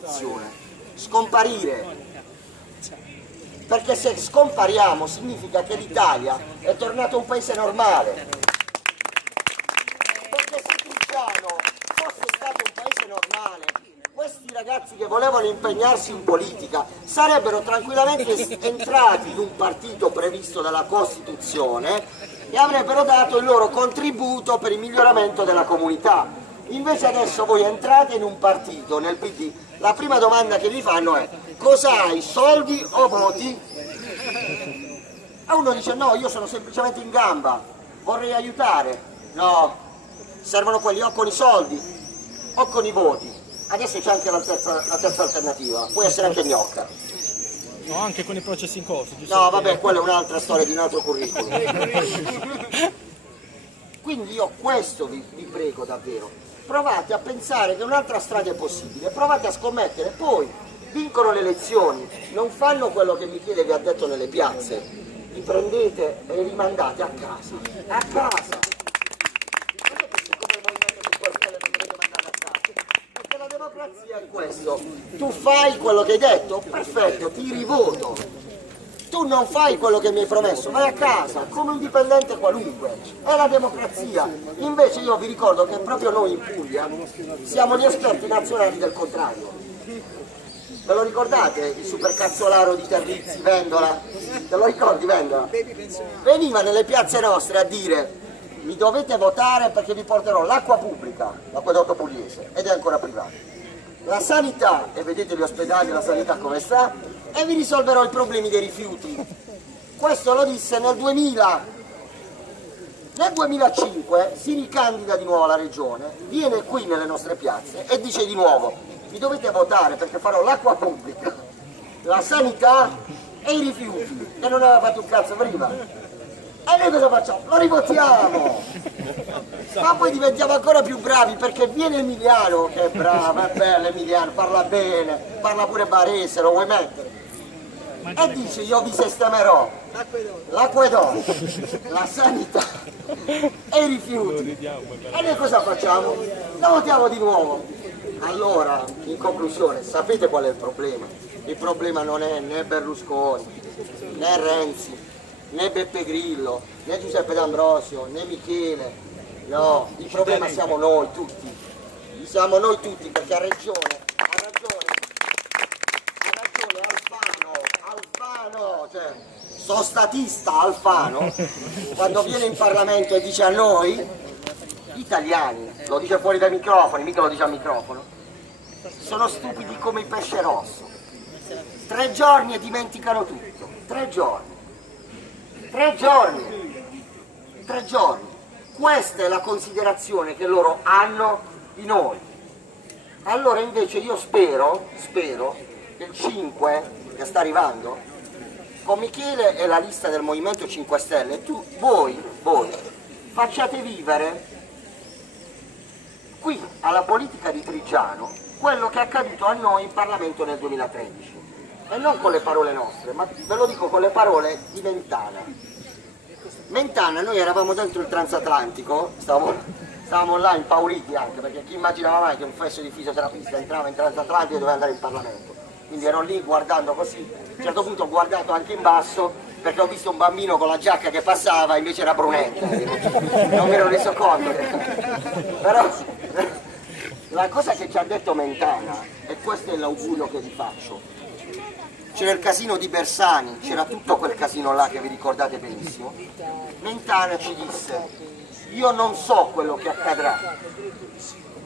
Costituzione, scomparire. Perché se scompariamo significa che l'Italia è tornato un paese normale. Perché se Trigiano fosse stato un paese normale, questi ragazzi che volevano impegnarsi in politica sarebbero tranquillamente entrati in un partito previsto dalla Costituzione e avrebbero dato il loro contributo per il miglioramento della comunità. Invece adesso voi entrate in un partito, nel PD, la prima domanda che vi fanno è: cosa hai, soldi o voti? E uno dice: no, io sono semplicemente in gamba, vorrei aiutare. No, servono quelli o con i soldi o con i voti. Adesso c'è anche la terza alternativa, può essere anche gnocca. No, anche con i processi in corso, giusto? No, vabbè, quella è un'altra storia di un altro curriculum. Quindi io questo vi prego davvero, provate a pensare che un'altra strada è possibile, provate a scommettere, poi vincono le elezioni, non fanno quello che Michele vi ha detto nelle piazze, li prendete e li rimandate a casa, a casa. Non è che siccome il Movimento 5 Stelle non dovete mandare a casa, perché la democrazia è questo, tu fai quello che hai detto, perfetto, ti rivoto. Tu non fai quello che mi hai promesso, vai a casa, come un dipendente qualunque, è la democrazia. Invece io vi ricordo che proprio noi in Puglia siamo gli esperti nazionali del contrario. Ve lo ricordate il supercazzolaro di Terlizzi, Vendola? Te lo ricordi Vendola? Veniva nelle piazze nostre a dire: mi dovete votare perché vi porterò l'acqua pubblica, l'acquedotto pugliese, ed è ancora privato, la sanità, e vedete gli ospedali, la sanità come sta, e vi risolverò i problemi dei rifiuti. Questo lo disse nel 2000. Nel 2005 si ricandida di nuovo alla regione, viene qui nelle nostre piazze e dice di nuovo: mi dovete votare perché farò l'acqua pubblica, la sanità e i rifiuti, e non aveva fatto un cazzo prima. E noi cosa facciamo? Lo rivotiamo! Ma poi diventiamo ancora più bravi perché viene Emiliano, che è bravo, è bello Emiliano, parla bene, parla pure barese, lo vuoi mettere? E dice: io vi sistemerò l'acquedotto, la sanità e i rifiuti. E noi cosa facciamo? Lo votiamo di nuovo. Allora, in conclusione, sapete qual è il problema? Il problema non è né Berlusconi, né Renzi, né Beppe Grillo, né Giuseppe D'Ambrosio, né Michele. No, il problema siamo noi tutti. Siamo noi tutti, perché ha ragione Alfano, cioè, sono statista Alfano, quando viene in Parlamento e dice a noi, italiani, lo dice fuori dai microfoni, mica lo dice al microfono, sono stupidi come il pesce rosso. 3 giorni e dimenticano tutto, 3 giorni. 3 giorni. Questa è la considerazione che loro hanno di noi. Allora invece io spero che il 5 che sta arrivando, con Michele e la lista del Movimento 5 Stelle, voi facciate vivere qui alla politica di Trigiano quello che è accaduto a noi in Parlamento nel 2013. E non con le parole nostre, ma ve lo dico con le parole di Mentana. Mentana, noi eravamo dentro il transatlantico, stavamo là impauriti anche, perché chi immaginava mai che un fesso di fisioterapista entrava in transatlantico e doveva andare in Parlamento. Quindi ero lì guardando così, a un certo punto ho guardato anche in basso perché ho visto un bambino con la giacca che passava, invece era brunetta, non mi ero reso conto. Però la cosa che ci ha detto Mentana, e questo è l'augurio che vi faccio, c'era il casino di Bersani, c'era tutto quel casino là che vi ricordate benissimo. Mentana ci disse: io non so quello che accadrà,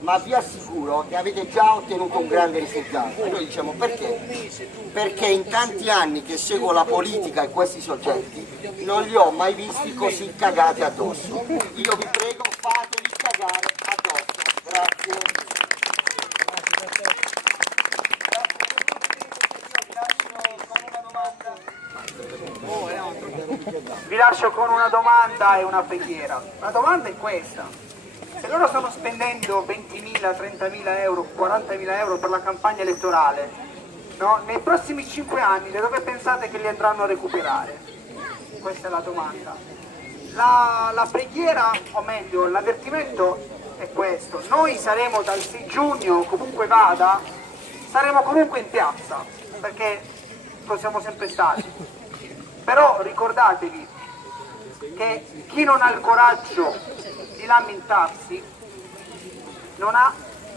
ma vi assicuro che avete già ottenuto un grande risultato. E noi diciamo: perché? Perché in tanti anni che seguo la politica e questi soggetti non li ho mai visti così cagati addosso. Io vi prego, fatevi cagare addosso. Grazie. Vi lascio con una domanda e una preghiera. La domanda è questa: se loro stanno spendendo 20.000, 30.000 euro, 40.000 euro per la campagna elettorale, no? Nei prossimi 5 anni da dove pensate che li andranno a recuperare? Questa è la domanda. La preghiera, o meglio l'avvertimento è questo: noi saremo dal 6 giugno, comunque vada, saremo comunque in piazza, perché lo siamo sempre stati. Però ricordatevi che chi non ha il coraggio di lamentarsi,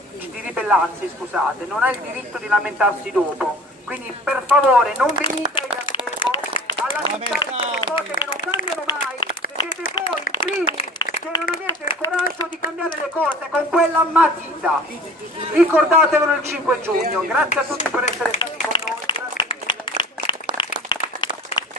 di ribellarsi, scusate, non ha il diritto di lamentarsi dopo. Quindi per favore non venite ai gazebo a lamentarvi delle cose che non cambiano mai, se siete voi i primi che non avete il coraggio di cambiare le cose con quella matita. Ricordatevelo il 5 giugno. Grazie a tutti per essere stati